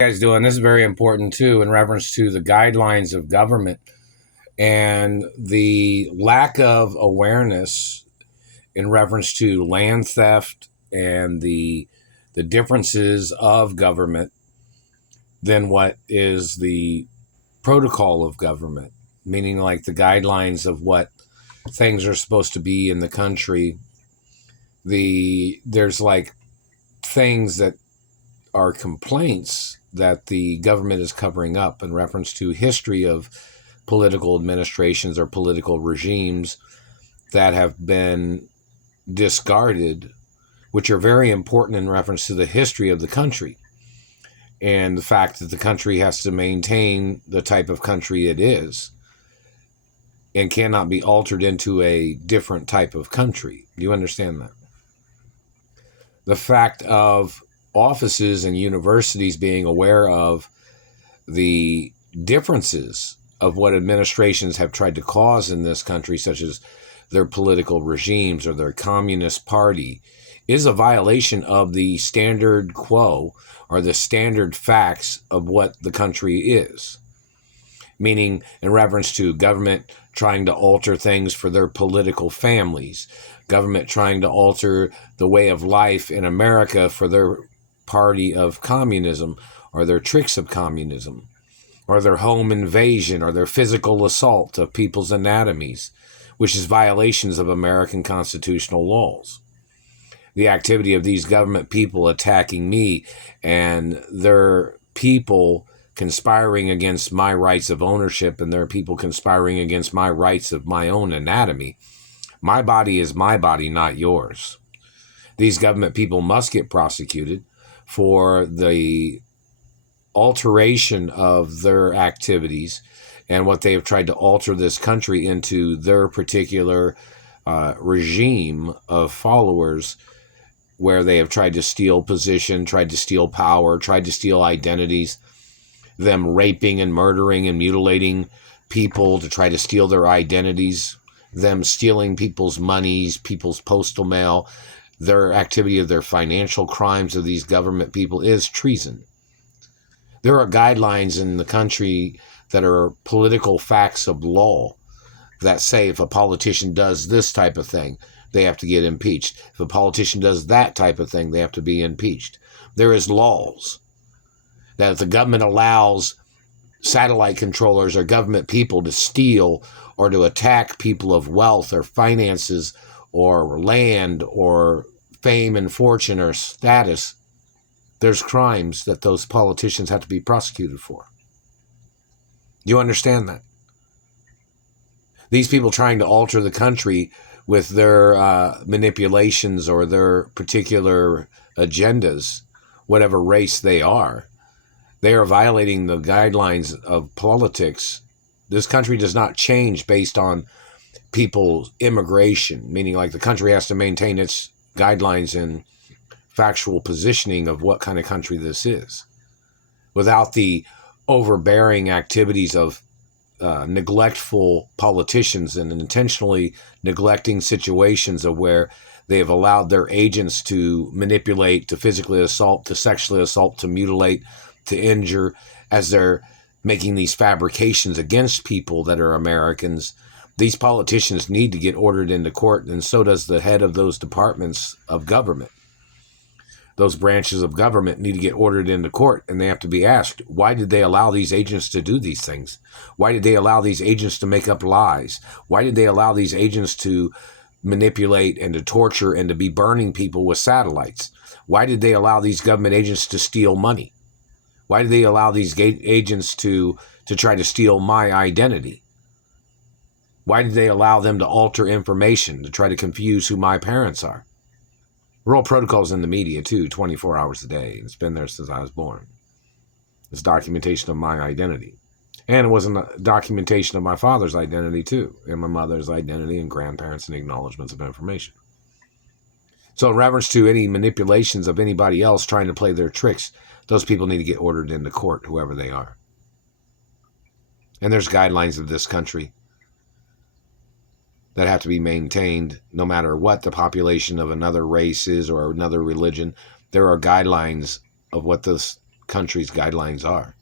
Guys doing this is very important too in reference to the guidelines of government and the lack of awareness in reference to land theft and the differences of government than what is the protocol of government, meaning like the guidelines of what things are supposed to be in the country. There's like things that are complaints that the government is covering up in reference to history of political administrations or political regimes that have been discarded, which are very important in reference to the history of the country and the fact that the country has to maintain the type of country it is and cannot be altered into a different type of country. Do you understand that? The fact of offices and universities being aware of the differences of what administrations have tried to cause in this country, such as their political regimes or their communist party, is a violation of the standard quo or the standard facts of what the country is. Meaning, in reference to government trying to alter things for their political families, government trying to alter the way of life in America for their party of communism or their tricks of communism, or their home invasion or their physical assault of people's anatomies, which is violations of American constitutional laws. The activity of these government people attacking me and their people conspiring against my rights of ownership and their people conspiring against my rights of my own anatomy. My body is my body, not yours. These government people must get prosecuted for the alteration of their activities and what they have tried to alter this country into their particular regime of followers, where they have tried to steal position, tried to steal power, tried to steal identities, them raping and murdering and mutilating people to try to steal their identities, them stealing people's monies, people's postal mail. Their activity of their financial crimes of these government people is treason. There are guidelines in the country that are political facts of law that say if a politician does this type of thing, they have to get impeached. If a politician does that type of thing, they have to be impeached. There is laws that if the government allows satellite controllers or government people to steal or to attack people of wealth or finances or land or fame and fortune or status, there's crimes that those politicians have to be prosecuted for. Do you understand that? These people trying to alter the country with their manipulations or their particular agendas, whatever race they are violating the guidelines of politics. This country does not change based on people's immigration, meaning like the country has to maintain its guidelines and factual positioning of what kind of country this is, without the overbearing activities of neglectful politicians and intentionally neglecting situations of where they have allowed their agents to manipulate, to physically assault, to sexually assault, to mutilate, to injure, as they're making these fabrications against people that are Americans. These politicians need to get ordered into court, and so does the head of those departments of government. Those branches of government need to get ordered into court, and they have to be asked, why did they allow these agents to do these things? Why did they allow these agents to make up lies? Why did they allow these agents to manipulate and to torture and to be burning people with satellites? Why did they allow these government agents to steal money? Why did they allow these agents to try to steal my identity? Why did they allow them to alter information, to try to confuse who my parents are? Roll protocols in the media, too, 24 hours a day. It's been there since I was born. It's documentation of my identity. And it was a documentation of my father's identity, too, and my mother's identity and grandparents and acknowledgments of information. So in reference to any manipulations of anybody else trying to play their tricks, those people need to get ordered into court, whoever they are. And there's guidelines of this country that have to be maintained no matter what the population of another race is or another religion. There are guidelines of what this country's guidelines are.